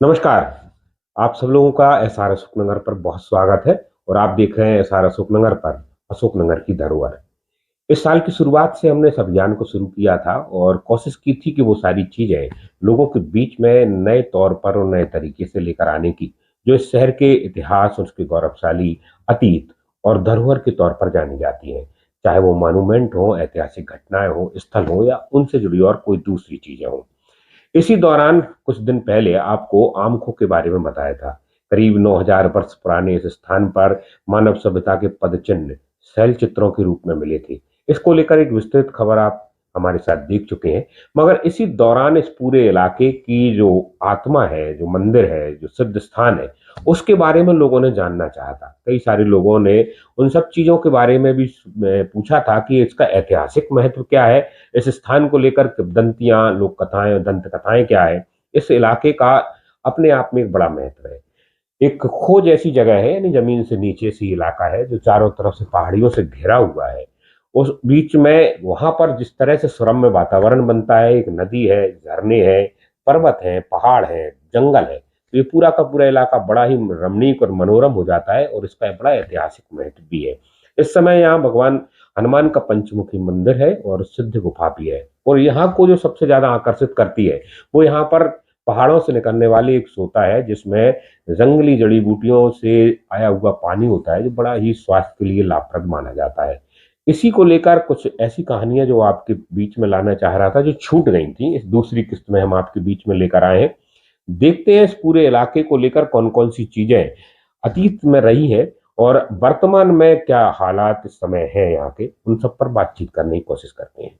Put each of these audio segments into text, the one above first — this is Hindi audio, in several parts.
नमस्कार। आप सब लोगों का एसआर अशोकनगर पर बहुत स्वागत है और आप देख रहे हैं एसआर अशोकनगर पर अशोकनगर की धरोहर। इस साल की शुरुआत से हमने इस अभियान को शुरू किया था और कोशिश की थी कि वो सारी चीजें लोगों के बीच में नए तौर पर और नए तरीके से लेकर आने की, जो इस शहर के इतिहास, उसके गौरवशाली अतीत और धरोहर के तौर पर जानी जाती हैं। चाहे वो मॉन्यूमेंट हो, ऐतिहासिक घटनाएं हो, स्थल हो या उनसे जुड़ी और कोई दूसरी चीजें हों। इसी दौरान कुछ दिन पहले आपको आमखो के बारे में बताया था। करीब 9000 वर्ष पुराने इस स्थान पर मानव सभ्यता के पदचिह्न शैल चित्रों के रूप में मिले थे। इसको लेकर एक विस्तृत खबर आप हमारे साथ देख चुके हैं। मगर इसी दौरान इस पूरे इलाके की जो आत्मा है, जो मंदिर है, जो सिद्ध स्थान है, उसके बारे में लोगों ने जानना चाहा था। कई सारे लोगों ने उन सब चीजों के बारे में भी पूछा था कि इसका ऐतिहासिक महत्व क्या है, इस स्थान को लेकर किंवदंतियां, लोक कथाएं और दंत कथाएं क्या है। इस इलाके का अपने आप में एक बड़ा महत्व है। एक खो जैसी जगह है, यानी जमीन से नीचे सी इलाका है जो चारों तरफ से पहाड़ियों से घिरा हुआ है। उस बीच में वहां पर जिस तरह से सुरम्य वातावरण बनता है, एक नदी है, झरने हैं, पर्वत हैं, पहाड़ हैं, जंगल है, तो ये पूरा का पूरा इलाका बड़ा ही रमणीक और मनोरम हो जाता है और इसका बड़ा ऐतिहासिक महत्व भी है। इस समय यहाँ भगवान हनुमान का पंचमुखी मंदिर है और सिद्ध गुफा भी है। और यहाँ को जो सबसे ज्यादा आकर्षित करती है, वो यहाँ पर पहाड़ों से निकलने वाली एक सोता है, जिसमें जंगली जड़ी बूटियों से आया हुआ पानी होता है, जो बड़ा ही स्वास्थ्य के लिए लाभप्रद माना जाता है। इसी को लेकर कुछ ऐसी कहानियां जो आपके बीच में लाना चाह रहा था, जो छूट गई थी, इस दूसरी किस्त में हम आपके बीच में लेकर आए हैं। देखते हैं इस पूरे इलाके को लेकर कौन कौन सी चीजें अतीत में रही है और वर्तमान में क्या हालात इस समय है यहाँ के, उन सब पर बातचीत करने की कोशिश करते हैं।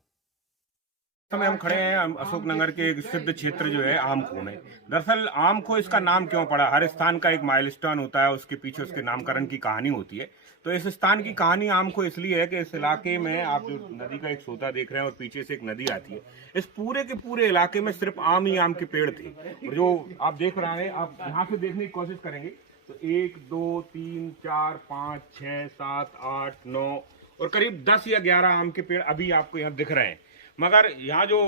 समय हम खड़े हैं अशोकनगर के एक सिद्ध क्षेत्र जो है आमखो में। दरअसल आमखो इसका नाम क्यों पड़ा, हर स्थान का एक माइलस्टोन होता है, उसके पीछे उसके नामकरण की कहानी होती है। तो इस स्थान की कहानी आमखो इसलिए है कि इस इलाके में आप जो नदी का एक सोता देख रहे हैं और पीछे से एक नदी आती है, इस पूरे के पूरे इलाके में सिर्फ आम ही आम के पेड़ थे। और जो आप देख रहे हैं, आप यहाँ से देखने की कोशिश करेंगे तो 1 2 3 4 5 6 7 8 9 और करीब 10 या 11 आम के पेड़ अभी आपको यहाँ दिख रहे हैं। मगर यहाँ जो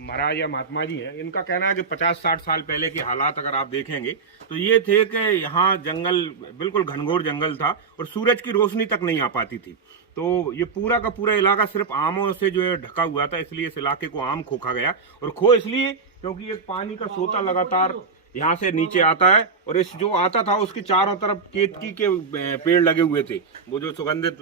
महाराज या महात्मा जी हैं, इनका कहना है कि 50-60 साल पहले के हालात अगर आप देखेंगे तो ये थे कि यहाँ जंगल बिल्कुल घनघोर जंगल था और सूरज की रोशनी तक नहीं आ पाती थी। तो ये पूरा का पूरा इलाका सिर्फ आमों से जो है ढका हुआ था, इसलिए इस इलाके को आम खो कहा गया। और खो इसलिए क्योंकि एक पानी का सोता लगातार यहाँ से नीचे आता है और इस जो आता था उसके चारों तरफ केतकी के पेड़ लगे हुए थे, वो जो सुगंधित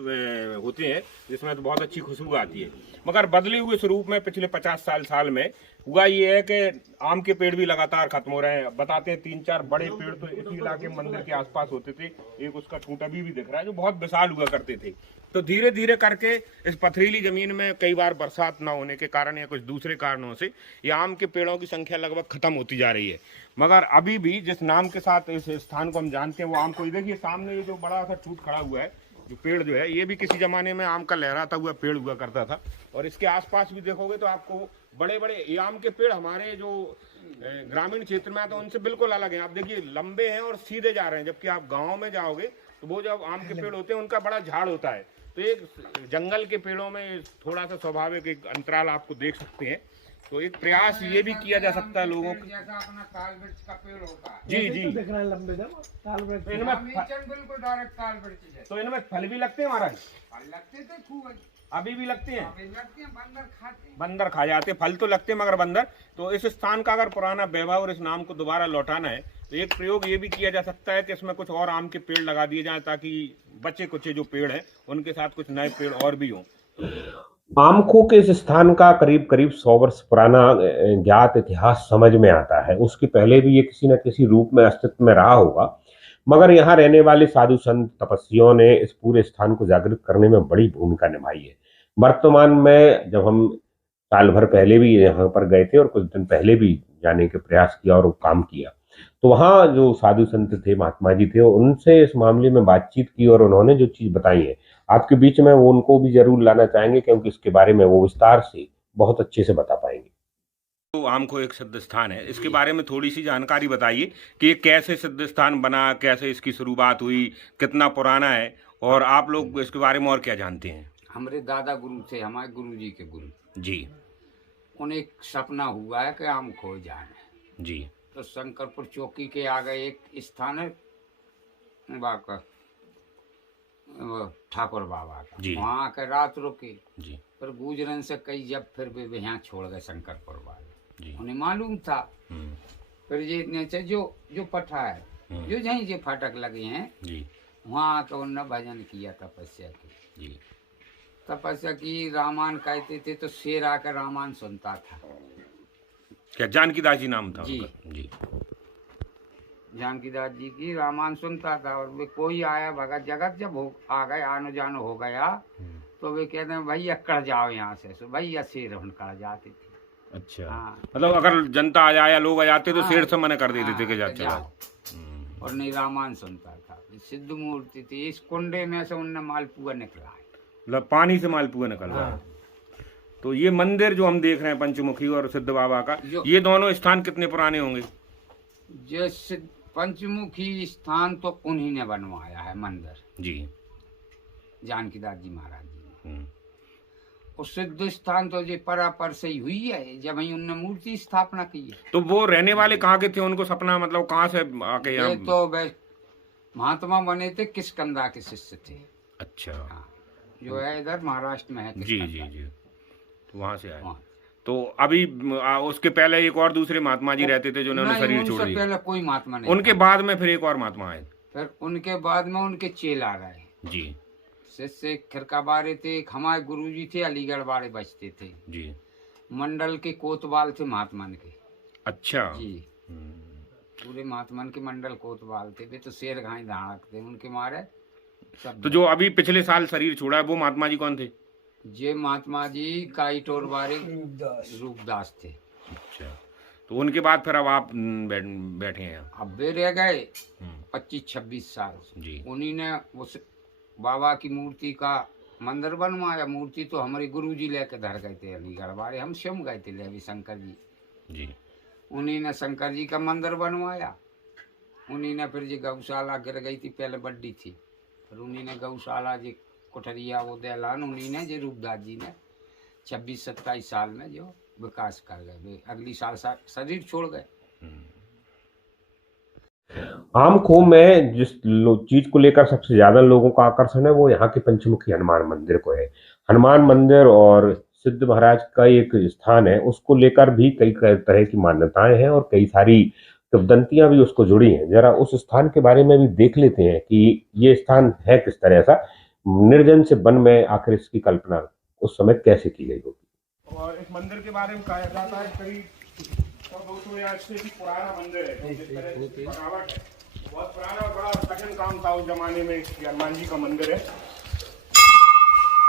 होते हैं, जिसमें तो बहुत अच्छी खुशबू आती है। मगर बदले हुए स्वरूप में पिछले 50 साल में हुआ ये है कि आम के पेड़ भी लगातार खत्म हो रहे हैं। बताते हैं 3-4 बड़े पेड़ तो इसी इलाके मंदिर के आसपास होते थे, एक उसका ठूंठा भी दिख रहा है जो बहुत विशाल हुआ करते थे। तो धीरे धीरे करके इस पथरीली जमीन में कई बार बरसात न होने के कारण या कुछ दूसरे कारणों से ये आम के पेड़ों की संख्या लगभग खत्म होती जा रही है। मगर अभी भी जिस नाम के साथ इस स्थान को हम जानते हैं वो आम को, देखिए सामने ये जो बड़ा सा टूट खड़ा हुआ है, जो पेड़ जो है, ये भी किसी जमाने में आम का लहराता हुआ पेड़ हुआ करता था। और इसके आसपास भी देखोगे तो आपको बड़े बड़े ये आम के पेड़ हमारे जो ग्रामीण क्षेत्र में आते हैं उनसे बिल्कुल अलग है। आप देखिए लंबे हैं और सीधे जा रहे हैं, जबकि आप गाँव में जाओगे तो वो जब आम के पेड़ होते हैं उनका बड़ा झाड़ होता है। तो एक जंगल के पेड़ों में थोड़ा सा स्वाभाविक एक अंतराल आपको देख सकते हैं। तो एक प्रयास ये भी किया जा सकता है लोगों को, जैसा अपना ताल वृक्ष का पेड़ होता है। जी जी, तो बिल्कुल डायरेक्ट ताल वृक्ष है। तो इनमें फल भी लगते हैं महाराज? फल लगते तो खूब अभी भी लगते हैं? अभी लगते हैं, बंदर खाते हैं। बंदर खा जाते हैं, फल तो लगते हैं मगर बंदर। तो इस स्थान का अगर पुराना वैभव और इस नाम को दोबारा लौटाना है तो एक प्रयोग ये भी किया जा सकता है कि इसमें कुछ और आम के पेड़ लगा दिए जाएं, ताकि बचे कुचे जो पेड़ हैं उनके साथ कुछ नए पेड़ और भी हों। आमखो के इस स्थान का करीब करीब 100 वर्ष पुराना ज्ञात इतिहास समझ में आता है। उसके पहले भी ये किसी न किसी रूप में अस्तित्व में रहा होगा, मगर यहाँ रहने वाले साधु संत तपस्वियों ने इस पूरे स्थान को जागृत करने में बड़ी भूमिका निभाई है। वर्तमान में जब हम साल भर पहले भी यहाँ पर गए थे और कुछ दिन पहले भी जाने के प्रयास किया और वो काम किया, तो वहाँ जो साधु संत थे, महात्मा जी थे, उनसे इस मामले में बातचीत की और उन्होंने जो चीज बताई है आपके बीच में, वो उनको भी जरूर लाना चाहेंगे, क्योंकि इसके बारे में वो विस्तार से बहुत अच्छे से बता पाएंगे। तो आमखो एक सिद्ध स्थान है, इसके बारे में थोड़ी सी जानकारी बताइए कि ये कैसे सिद्ध स्थान बना, कैसे इसकी शुरुआत हुई, कितना पुराना है, और आप लोग इसके बारे में और क्या जानते हैं? हमारे दादा गुरु थे, हमारे गुरु जी के गुरु जी उन्हें एक सपना हुआ है कि आम खो जाए। जी तो शंकरपुर चौकी के आगे एक स्थान है बाका वो ठाकुर बाबा का, जी। वहाँ आकर रात रुके। जी फिर गुजरन से कई जब फिर वे यहाँ छोड़ गए शंकरपुर वाले, जी। उन्हें मालूम था। हम्म, फिर ये नीचे जो पठा है, जो जहीं जो फाटक लगे हैं, जी वहाँ आकर उन्होंने भजन किया, तपस्या की। जी। तपस्या की, रामायण कहते थे तो शेर आकर रामायण सुनता था। क्या जानकी दास जी नाम था जी। उनका? जी जानकीदास जी की रामायण सुनता था। और वे कोई आया भगत जगत जब आ गए, आनो जानो हो गया, तो वे कहते हैं भैया कड़ जाओ यहाँ से। सो भैया शेर कड़ जाते थे। अच्छा। हाँ। मतलब अगर जनता आ जाए या लोग आ जाते तो हाँ। शेर से मना कर देते थे कि हाँ, चलो। जाओ। और नहीं, रामायण सुनता था। सिद्ध मूर्ति थी, इस कुंडे में से उनने मालपुआ निकला है। मतलब पानी से मालपुआ निकल रहा है। हाँ। तो ये मंदिर जो हम देख रहे हैं पंचमुखी और सिद्ध बाबा का, जो- ये दोनों स्थान कितने पुराने होंगे? जो पंचमुखी स्थान तो उन्हीं ने बनवाया है मंदिर, जी। जानकीदास जी महाराज जी ने। हम्म, और सिद्ध स्थान तो जो परापर से ही हुई है, जब ही उनने मूर्ति स्थापना की है। तो वो रहने वाले कहाँ के थे? उनको सपना मतलब कहाँ से आके ये यहाँ? तो वे महात्मा बने थे, किष्किंधा के शिष्य थे। अच्छा। हाँ, जो है इधर महाराष्ट्र में है जी किष्किंधा। जी जी। तो वहाँ से आए। वहाँ। तो अभी उसके पहले एक और दूसरे महात्मा जी रहते थे जिन्होंने नहीं, शरीर उनसे छोड़ दिया। पहले कोई महात्मा नहीं उनके था। बाद में फिर एक और महात्मा आए। फिर उनके बाद में उनके चेला रहे। जी शिष्य खिरका बारे थे, एक हमारे गुरुजी थे अलीगढ़ वाले बचते थे। जी। मंडल के कोतवाल थे महात्मन के। अच्छा। जी, हम्म। पूरे महात्मन के मंडल कोतवाल थे। वे तो शेर घाई धाड़क थे, उनके मारे सब। तो जो अभी पिछले साल शरीर छोड़ा है वो महात्मा जी कौन थे? जे महात्मा जी काइटोर बारे रूपदास थे। अच्छा। तो उनके बाद फिर अब आप बैठे हैं यहाँ। अब वे रह गए हम्म, 25-26 साल। जी। उन्हीं ने उस बाबा की मूर्ति का मंदिर बनवाया। मूर्ति तो हमारे गुरुजी लेके धर गए थे अलीगढ़ वाले, हम स्वयं गए थे ले शंकर जी। जी। उन्हीं ने शंकर जी का मंदिर बनवाया। उन्हीं ने फिर जो गौशाला गिर गई थी पहले बड्डी थी, फिर उन्हीं ने गौशाला जो कोठरिया वो देलान, उन्हीं ने जो रूपदास जी ने 26-27 साल में जो विकास कर गए। वे अगली साल शरीर छोड़ गए। आमखो में जिस चीज को लेकर सबसे ज्यादा लोगों का आकर्षण है वो यहाँ के पंचमुखी हनुमान मंदिर को है। हनुमान मंदिर और सिद्ध महाराज का एक स्थान है, उसको लेकर भी कई तरह की मान्यताएं हैं और कई सारी किंवदंतियां भी उसको जुड़ी हैं। जरा उस स्थान के बारे में भी देख लेते हैं कि ये स्थान है किस तरह सा, निर्जन से वन में आखिर इसकी कल्पना उस समय कैसे की गई होगी। और इस मंदिर के बारे में कहा जाता है करीब 100-200 या इससे भी पुराना मंदिर है। तो जिस तरह की बनावट है बहुत पुराना और बड़ा कठिन काम था उस जमाने में। हनुमान जी का मंदिर है,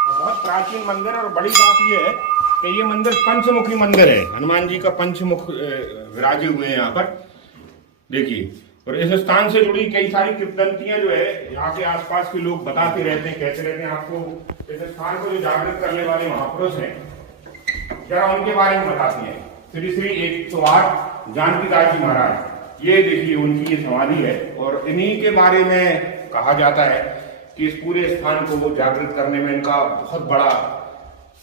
बहुत प्राचीन मंदिर है। और बड़ी बात यह है कि ये मंदिर पंचमुखी मंदिर है। हनुमान जी का पंचमुख विराजे हुए हैं यहाँ पर, देखिए। और इस स्थान से जुड़ी कई सारी किंवदंतियां जो है यहाँ के आसपास के लोग बताते रहते हैं, कहते रहते हैं। आपको इस स्थान को जो जागृत करने वाले महापुरुष हैं, जरा उनके बारे में बताते हैं। श्री श्री 108 जानकीदास जी महाराज, ये देखिए उनकी ये समाधि है। और इन्हीं के बारे में कहा जाता है कि इस पूरे स्थान को वो जागृत करने में इनका बहुत बड़ा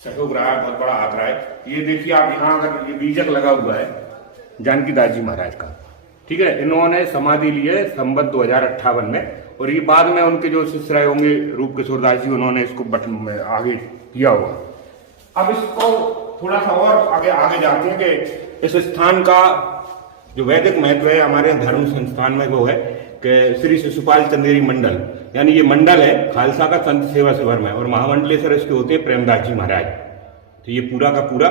सहयोग रहा है, बहुत बड़ा हाथ रहा है। ये देखिए आप यहाँ अगर ये बीजक लगा हुआ है जानकीदास जी महाराज का, ठीक है। इन्होंने समाधि ली है संवत 2058 में। और ये बाद में उनके जो शिष्य रहे होंगे रूप किशोर दास जी, उन्होंने इसको बटन में आगे किया होगा। अब इसको थोड़ा सा और आगे जाते हैं कि इस स्थान का जो वैदिक महत्व है हमारे धर्म संस्थान में वो है कि श्री शिशुपाल चंदेरी मंडल, यानी ये मंडल है खालसा का संत सेवा सभर में। और महामंडलेश्वर इसके होते हैं प्रेमदास जी महाराज। तो ये पूरा का पूरा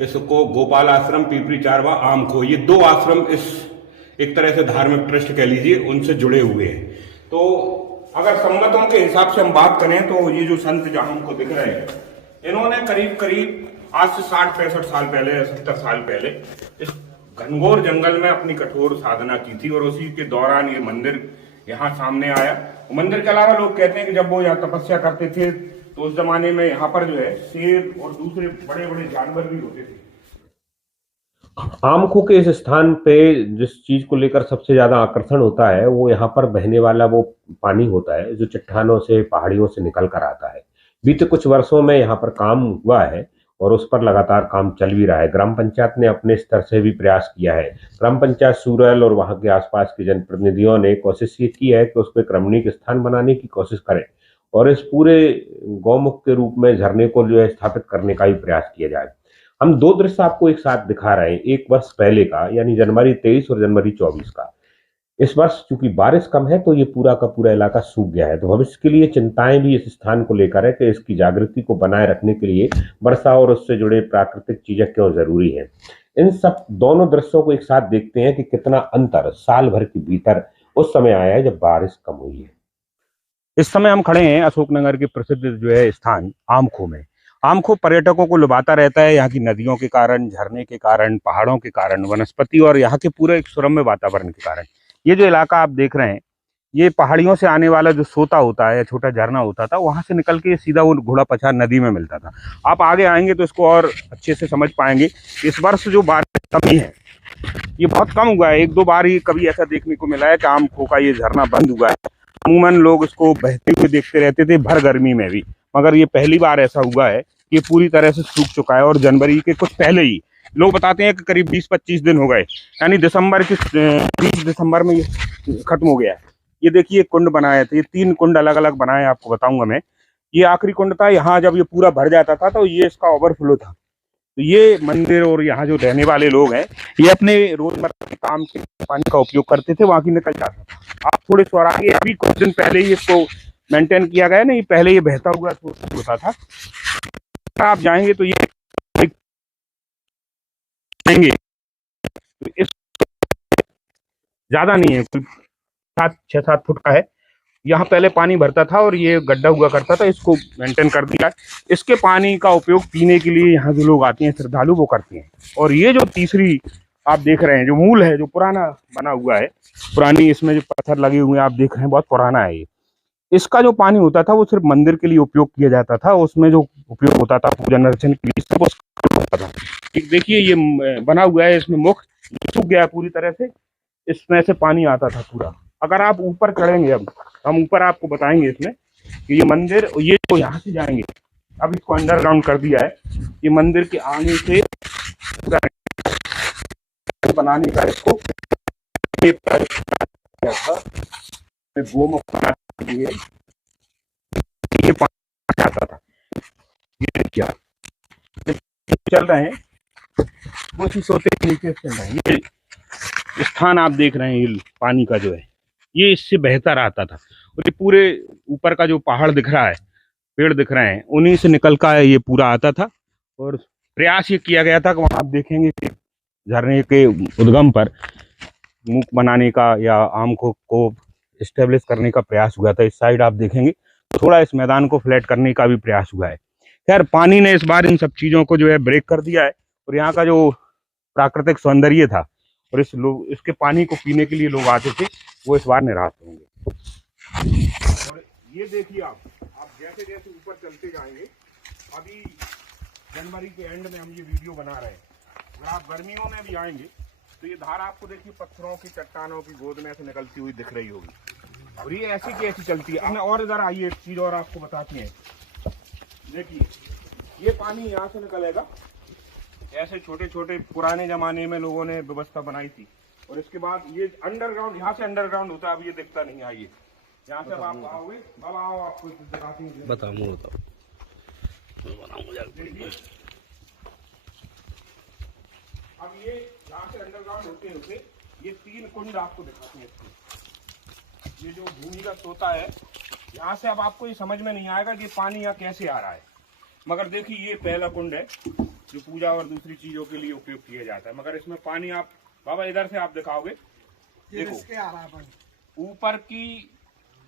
इसको गोपाल आश्रम, पीपरी चारवा, आमखो, ये 2 आश्रम इस एक तरह से धार्मिक ट्रस्ट कह लीजिए उनसे जुड़े हुए हैं। तो अगर संवतों के हिसाब से हम बात करें तो ये जो संत जहां हमको दिख रहे हैं, इन्होंने करीब आज से 60-65 साल पहले, 70 साल पहले इस घनघोर जंगल में अपनी कठोर साधना की थी। और उसी के दौरान ये मंदिर यहाँ सामने आया। मंदिर के अलावा लोग कहते हैं कि जब वो यहाँ तपस्या करते थे तो उस जमाने में यहाँ पर जो है शेर और दूसरे बड़े बड़े जानवर भी होते थे। आमखो के इस स्थान पे जिस चीज को लेकर सबसे ज्यादा आकर्षण होता है वो यहाँ पर बहने वाला वो पानी होता है जो चट्टानों से, पहाड़ियों से निकल कर आता है। बीते कुछ वर्षों में यहाँ पर काम हुआ है और उस पर लगातार काम चल भी रहा है। ग्राम पंचायत ने अपने स्तर से भी प्रयास किया है। ग्राम पंचायत सूरल और वहां के आसपास के जनप्रतिनिधियों ने कोशिश ये की है कि उसको एक रमणीक स्थान बनाने की कोशिश करें और इस पूरे गौमुख के रूप में झरने को जो है स्थापित करने का भी प्रयास किया जाए। हम दो दृश्य आपको एक साथ दिखा रहे हैं, एक वर्ष पहले का यानी जनवरी 23 और जनवरी 24 का। इस वर्ष चूंकि बारिश कम है तो ये पूरा का पूरा इलाका सूख गया है, तो भविष्य के लिए चिंताएं भी इस स्थान को लेकर है कि इसकी जागृति को बनाए रखने के लिए वर्षा और उससे जुड़े प्राकृतिक चीजें क्यों जरूरी है। इन सब दोनों दृश्यों को एक साथ देखते हैं कि कितना अंतर साल भर के भीतर उस समय आया है जब बारिश कम हुई है। इस समय हम खड़े हैं अशोकनगर के प्रसिद्ध जो है स्थान आमखो में। आमखो पर्यटकों को लुभाता रहता है, यहाँ की नदियों के कारण, झरने के कारण, पहाड़ों के कारण, वनस्पति और यहाँ के पूरे एक सुरम्य वातावरण के कारण। ये जो इलाका आप देख रहे हैं, ये पहाड़ियों से आने वाला जो सोता होता है, छोटा झरना होता था, वहां से निकल के सीधा वो घोड़ा पछाड़ नदी में मिलता था। आप आगे आएंगे तो इसको और अच्छे से समझ पाएंगे। इस वर्ष जो बारिश कमी है ये बहुत कम हुआ है। एक दो बार ही कभी ऐसा देखने को मिला है कि आमखो का ये झरना बंद हुआ है। अमूमन लोग इसको बहते हुए देखते रहते थे भर गर्मी में भी, मगर ये पहली बार ऐसा हुआ है कि ये पूरी तरह से सूख चुका है। और जनवरी के कुछ पहले ही लोग बताते हैं कि करीब 20-25 दिन हो गए, यानी दिसंबर के 20 दिसंबर में ये खत्म हो गया है। ये देखिए कुंड बनाए थे, ये 3 कुंड अलग अलग बनाए, आपको बताऊंगा मैं। ये आखिरी कुंड था, यहाँ जब ये पूरा भर जाता था तो ये इसका ओवरफ्लो था। तो ये मंदिर और यहाँ जो रहने वाले लोग हैं ये अपने रोजमर्रा के काम के पानी का उपयोग करते थे, वहां की निकल जाता था। आप थोड़े सौरागे अभी कुछ दिन पहले ही इसको मेंटेन किया गया, नहीं पहले ये बहता हुआ होता था। आप जाएंगे तो ये जाएंगे तो इस ज्यादा नहीं है, कोई 6-7 फुट का है। यहाँ पहले पानी भरता था और ये गड्ढा हुआ करता था, इसको मेंटेन कर दिया। इसके पानी का उपयोग पीने के लिए यहाँ जो लोग आते हैं श्रद्धालु वो करते हैं। और ये जो तीसरी आप देख रहे हैं जो मूल है, जो पुराना बना हुआ है, पुरानी इसमें जो पत्थर लगे हुए हैं आप देख रहे हैं, बहुत पुराना है ये। इसका जो पानी होता था वो सिर्फ मंदिर के लिए उपयोग किया जाता था, उसमें जो उपयोग होता था पूजन अर्चन के लिए सब उसका होता था। देखिए ये बना हुआ है, इसमें मुख सूख गया है पूरी तरह से, इसमें से पानी आता था पूरा। अगर आप ऊपर चढ़ेंगे, अब हम ऊपर आपको बताएंगे इसमें कि ये मंदिर, ये जो यहाँ से जाएंगे, अब इसको अंडरग्राउंड कर दिया है। ये मंदिर के आगे से बनाने का इसको गोमुख ये पानी आता था। ये क्या चल रहे हैं वो सोते के नीचे चल रहे हैं। ये स्थान आप देख रहे हैं, ये पानी का जो है ये इससे बेहतर आता था। और ये पूरे ऊपर का जो पहाड़ दिख रहा है, पेड़ दिख रहे हैं, उन्हीं से निकल का ये पूरा आता था। और प्रयास ये किया गया था कि वहां आप देखेंगे कि झरने के उद्गम पर मुख बनाने का या आमखो को स्टेब्लिश करने का प्रयास हुआ था। इस साइड आप देखेंगे तो थोड़ा इस मैदान को फ्लैट करने का भी प्रयास हुआ है। खैर पानी ने इस बार इन सब चीजों को जो है ब्रेक कर दिया है और यहाँ का जो प्राकृतिक सौंदर्य था और इसके पानी को पीने के लिए लोग आते थे, वो इस बार निराश होंगे। और ये देखिए आप जैसे जैसे ऊपर चलते जाएंगे, अभी जनवरी के एंड में हम ये वीडियो बना रहे हैं, अगर आप गर्मियों में भी आएंगे तो ये धार आपको देखिए पत्थरों की, चट्टानों की गोद में से निकलती हुई दिख रही होगी। और ये ऐसी की ऐसी चलती है। और इधर आइए, एक चीज और आपको बताते हैं। देखिए ये पानी यहाँ से निकलेगा, ऐसे छोटे छोटे पुराने जमाने में लोगों ने व्यवस्था बनाई थी। और इसके बाद ये अंडरग्राउंड, यहाँ से अंडरग्राउंड होता है। अब ये दिखता नहीं, आइए यहाँ से अब आप आओगे, बाबा आओ आपको दिखाती हूँ। बताऊँ अब ये यहाँ से अंडरग्राउंड होते होते ये 3 कुंड आपको दिखाते हैं। ये जो भूमिगत होता है, यहाँ से अब आपको ये समझ में नहीं आएगा कि पानी यहाँ कैसे आ रहा है, मगर देखिए ये पहला कुंड है जो पूजा और दूसरी चीजों के लिए उपयोग किया जाता है। मगर इसमें पानी आप बाबा इधर से आप दिखाओगे, देखो आ रहा है पानी ऊपर की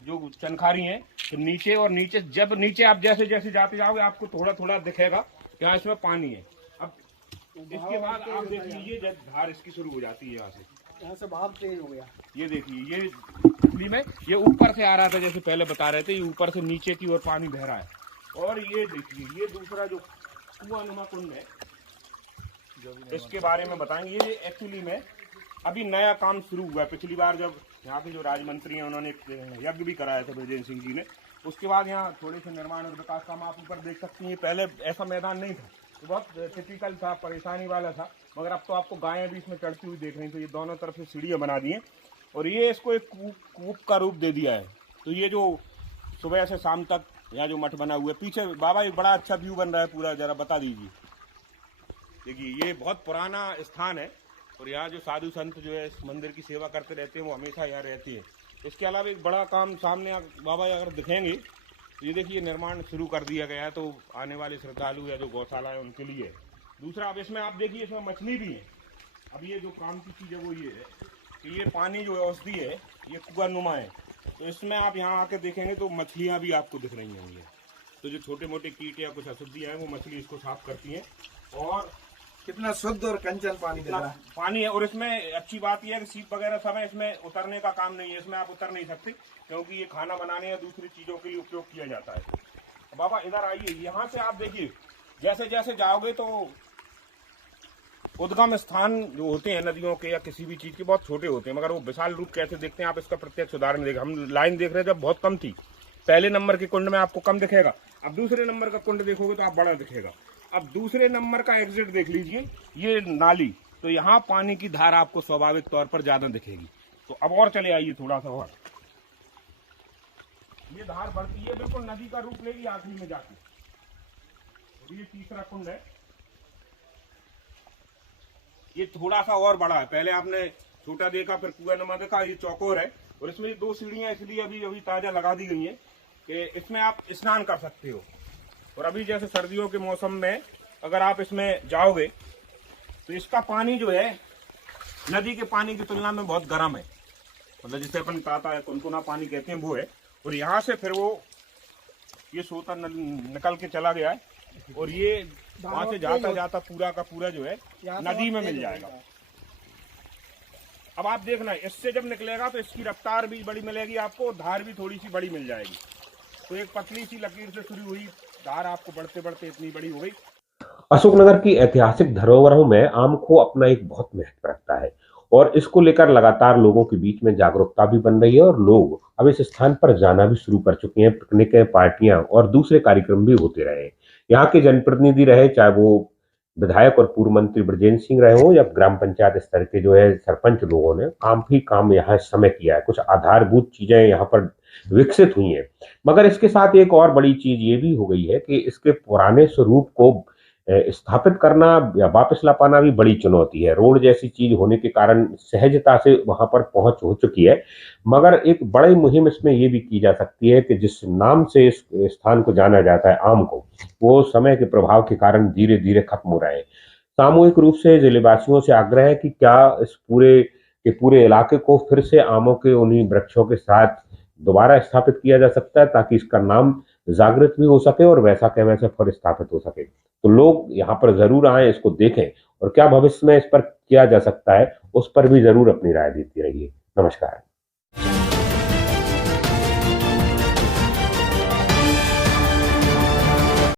जो चनखारी है, तो नीचे और नीचे, जब नीचे आप जैसे जैसे जाते जाओगे आपको थोड़ा थोड़ा दिखेगा यहाँ इसमें पानी है। अब इसके बाद आप देखिए ये जब धार इसकी शुरू हो जाती है, यहाँ से भाव तेज हो गया। ये देखिए ये असली में ये ऊपर से आ रहा था, जैसे पहले बता रहे थे, ये ऊपर से नीचे की ओर पानी बह रहा है। और ये देखिए ये दूसरा जो कुआनुमा कुंड है, इसके बारे में बताएंगे। ये एक्चुअली में अभी नया काम शुरू हुआ है। पिछली बार जब यहाँ के जो राजमंत्री हैं उन्होंने यज्ञ भी कराया था ब्रजेंद्र सिंह जी ने, उसके बाद यहाँ थोड़े से निर्माण और विकास काम आप ऊपर देख सकते हैं। पहले ऐसा मैदान नहीं था, बहुत टिपिकल था, परेशानी वाला था, मगर अब तो आपको गायें भी इसमें चढ़ती हुई देख रही। तो ये दोनों तरफ से सीढ़ियाँ बना दी हैं और ये इसको एक कूप का रूप दे दिया है। तो ये जो सुबह से शाम तक यहाँ जो मठ बना हुआ है, पीछे बाबा एक बड़ा अच्छा व्यू बन रहा है पूरा, जरा बता दीजिए। देखिए ये बहुत पुराना स्थान है और यहाँ जो साधु संत जो है इस मंदिर की सेवा करते रहते हैं वो हमेशा यहाँ रहते हैं। इसके अलावा एक बड़ा काम सामने बाबा अगर दिखेंगे तो ये देखिए निर्माण शुरू कर दिया गया है, तो आने वाले श्रद्धालु या जो गौशाला है उनके लिए। दूसरा अब इसमें आप देखिए इसमें मछली भी है। अब ये जो काम की चीज़ है वो ये है कि ये पानी जो औषधि है ये कुआं नुमा है, तो इसमें आप यहाँ आके देखेंगे तो मछलियाँ भी आपको दिख रही होंगी। तो जो छोटे मोटे कीट या कुछ अशुद्धियाँ हैं वो मछली इसको साफ करती हैं। और कितना शुद्ध और कंचन पानी है। और इसमें अच्छी बात यह है कि सीप वगैरह सब है, इसमें उतरने का काम नहीं है, इसमें आप उतर नहीं सकते क्योंकि ये खाना बनाने या दूसरी चीज़ों के लिए उपयोग किया जाता है। बाबा इधर आइए, यहाँ से आप देखिए जैसे जैसे जाओगे तो उद्गम स्थान जो होते हैं नदियों के या किसी भी चीज़ के बहुत छोटे होते हैं, मगर वो विशाल रूप कैसे देखते हैं आप इसका प्रत्यक्ष उदाहरण देखें। हम लाइन देख रहे हैं जब बहुत कम थी, पहले नंबर के कुंड में आपको कम दिखेगा, अब दूसरे नंबर का कुंड देखोगे तो आप बड़ा दिखेगा। अब दूसरे नंबर का एग्जिट देख लीजिए, ये नाली, तो यहाँ पानी की धार आपको स्वाभाविक तौर पर ज्यादा दिखेगी। तो अब और चले आइए थोड़ा सा और, ये धार बढ़ती है बिल्कुल नदी का रूप लेगी आखिरी में जाके। और ये तीसरा कुंड है, ये थोड़ा सा और बड़ा है, पहले आपने छोटा देखा फिर कुआं नुमा देखा, ये चौकोर है और इसमें ये 2 सीढ़ियां इसलिए अभी ताजा लगा दी गई हैं कि इसमें आप स्नान कर सकते हो। और अभी जैसे सर्दियों के मौसम में अगर आप इसमें जाओगे तो इसका पानी जो है नदी के पानी की तुलना में बहुत गर्म है, मतलब जिसे अपन ताता है कुनकुना पानी कहते हैं वो है। और यहाँ से फिर वो ये सोता निकल के चला गया है और ये वहां से जाता जाता पूरा का पूरा जो है नदी में मिल जाएगा। अब आप देखना इससे जब निकलेगा तो इसकी रफ्तार भी बड़ी मिलेगी आपको, धार भी थोड़ी सी बड़ी मिल जाएगी। तो एक पतली सी लकीर से शुरू हुई धार आपको बढ़ते बढ़ते इतनी बड़ी हो गई। अशोकनगर की ऐतिहासिक धरोहरों में आम खो अपना एक बहुत महत्व रखता है और इसको लेकर लगातार लोगों के बीच में जागरूकता भी बन रही है और लोग अब इस स्थान पर जाना भी शुरू कर चुके हैं। पिकनिकें, पार्टियां और दूसरे कार्यक्रम भी होते रहे। यहाँ के जनप्रतिनिधि रहे, चाहे वो विधायक और पूर्व मंत्री ब्रजेंद्र सिंह रहे हों या ग्राम पंचायत स्तर के जो है सरपंच लोगों ने काफी काम यहाँ इस समय किया है। कुछ आधारभूत चीजें यहाँ पर विकसित हुई हैं, मगर इसके साथ एक और बड़ी चीज ये भी हो गई है कि इसके पुराने स्वरूप को स्थापित करना या वापस ला पाना भी बड़ी चुनौती है। रोड जैसी चीज होने के कारण सहजता से वहां पर पहुंच हो चुकी है, मगर एक बड़ी मुहिम इसमें ये भी की जा सकती है कि जिस नाम से इस स्थान को जाना जाता है आम को, वो समय के प्रभाव के कारण धीरे धीरे खत्म हो रहे हैं। सामूहिक रूप से जिलेवासियों से आग्रह है कि क्या इस पूरे इलाके को फिर से आमों के उन्हीं वृक्षों के साथ दोबारा स्थापित किया जा सकता है ताकि इसका नाम जागृत भी हो सके और वैसा के वैसा फिर स्थापित हो सके। तो लोग यहाँ पर जरूर आए, इसको देखें और क्या भविष्य में इस पर किया जा सकता है उस पर भी जरूर अपनी राय देती रहिए। नमस्कार।